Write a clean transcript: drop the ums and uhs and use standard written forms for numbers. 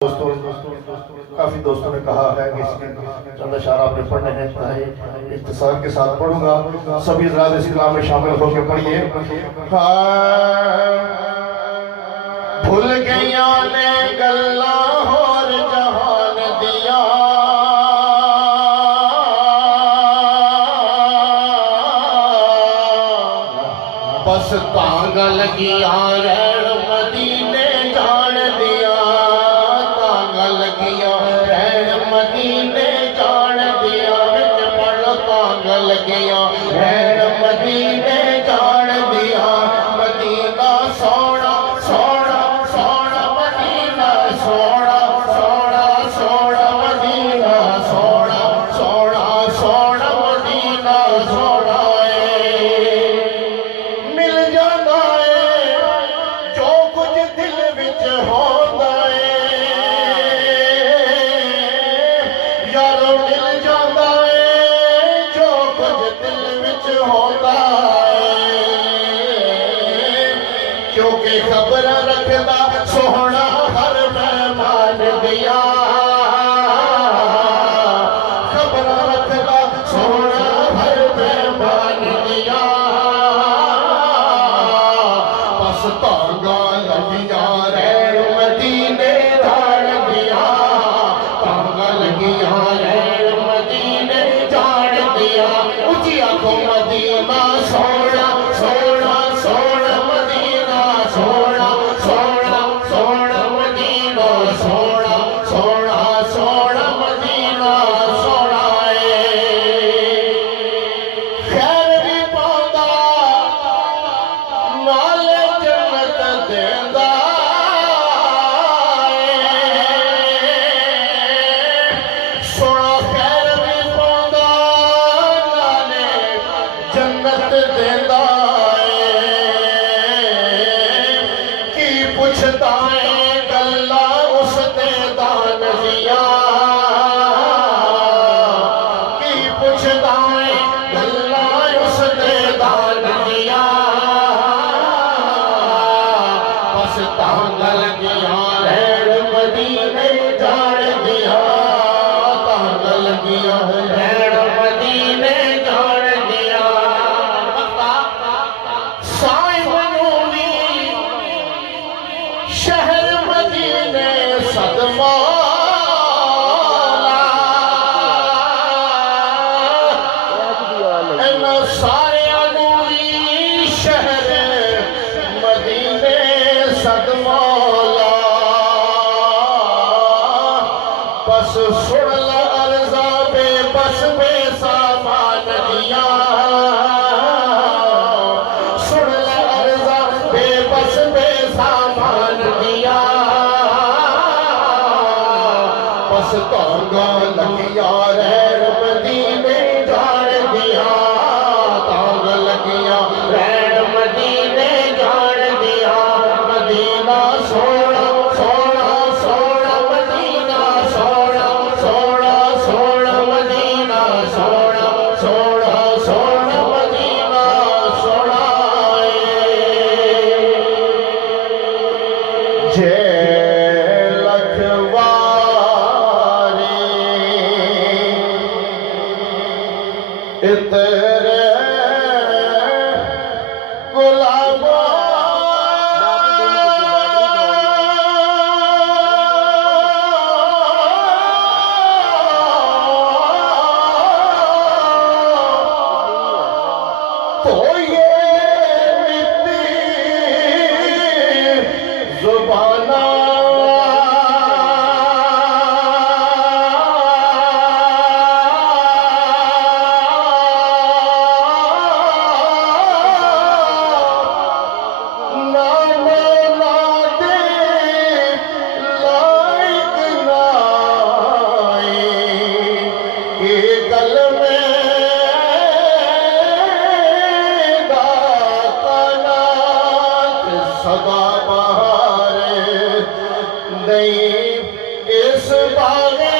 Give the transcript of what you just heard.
दोस्तों काफी दोस्तों ने कहा है कि इसमें चंद अशार आपने पढ़ने हैं, चाहे इख्तिसार के साथ पढ़ूंगा। सभी हज़रात इस कलाम में शामिल होकर पढ़िए। भूल गया ने गल्ला और जहान दिया, बस तांगा लगिया रैन मदीने जान दिया, तांगा लगिया रैन मदीने जान दिया, बिच पढ़ तांगा लगिया रैन मदीने जान दिया। मदीना सोना सोना सोना मदीना सोना सोना सोना मदीना सोना सोना सोना मदीना सोना मिल जाता है जो कुछ दिल विच होता है, यारो मिल जाता है जो कुछ दिल विच होता है, क्योंकि खबर रखदा सोहना हर मेहमान दिया, खबर रखदा सोहना हर मेहमान दिया। बस तांगा लगिया रैन मदीने जान दिया, तांगा लगिया रैन मदीने जान दिया। ऊंची आंखों मदीना सोना सोना सोना मदीना सोना सोना सोना मदीना सोना सोना सोना मदीना सोना खैर भी पाता नाले जन्नत देंदा सोना, खैर भी पाता नाले जन्नत देंदा की पुछदा है गल्ला उसने दान दिया, की पुछदा है गल्ला उसने दान दिया। बस तांगा लगिया रैन मदीने जान दिया, तांगा लगिया रैन मदीने जान दिया। साईं बनूनी शहर मदीने सदमा सारे अनूरी शहर मदीने सदमौला। बस सुन ला अर्जा बेबस बेसामान दिया, सुन ला अर्जा बेबस बेसामान दिया। बस तांगा लगिया रैन मदीने जान दिया, तांगा लगिया रैन मदीने जान दिया। मदीना सोना सोना सोना मदीना सोना सोना सोना मदीना सोना सोना सोना मदीना सोना जय लखवारी तेरे गुलाबों तो ये मिट्टी जुबाना सदा बहार नहीं इस बागे